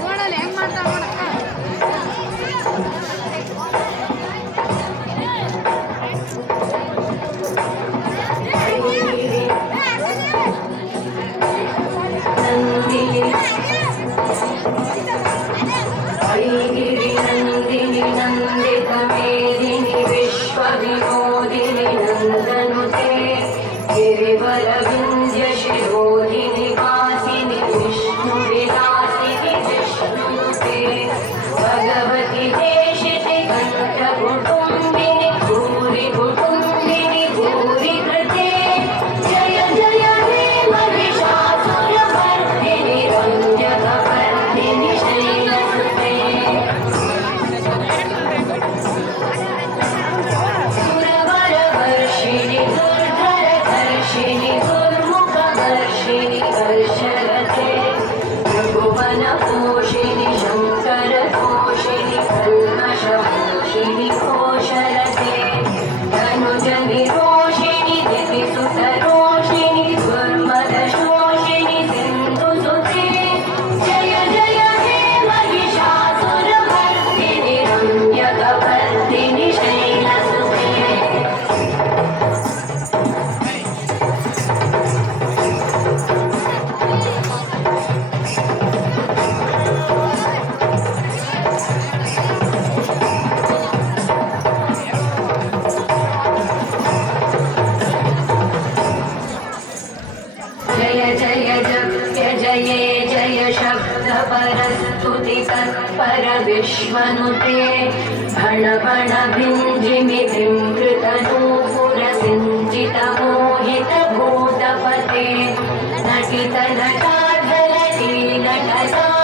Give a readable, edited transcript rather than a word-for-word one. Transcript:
ನೋಡಲ್ಲ ಹೆಂಗ್ ಮಾಡ್ತಾವ ನೋಡಕ್ಕ. नन्दिनि नन्दितमेदिनि विश्वविनोदिनि नन्दनुते गिरिवरविन्द्यशिरोदिनि वासिनि विष्णुविलासिनि विष्णुनुते भगवति देशिति कण्ठकुटुम्बिनि भूरि कुटुम्बिनि भूरि कृते जय जय हे महिषासुरमर्दिनि रञ्जकपर्दिनि शैलसुते सुरवरवर्षिणि दुर्धरधर्षिणि दुर्मुखवर्षिणि हर्षरते त्रिभुवनपोषिणि शङ्करतोषिणि कल्मषमोषिणि कोशरते धनुजनिरोषिणि दितिसुतरोषिणि दुर्मदशोषिणि सिन्धुसुते जय जय हे महिषासुरमर्दिनि रम्यकपर्दिनि शैलसुते जय जय जप्य जये जय शब्द परस्तुति तत्पर विश्वनुते भण भण भिञ्जिमि विमृतनूपुर सिञ्चित मोहित भूतपते नटित नटाधर लीलकटा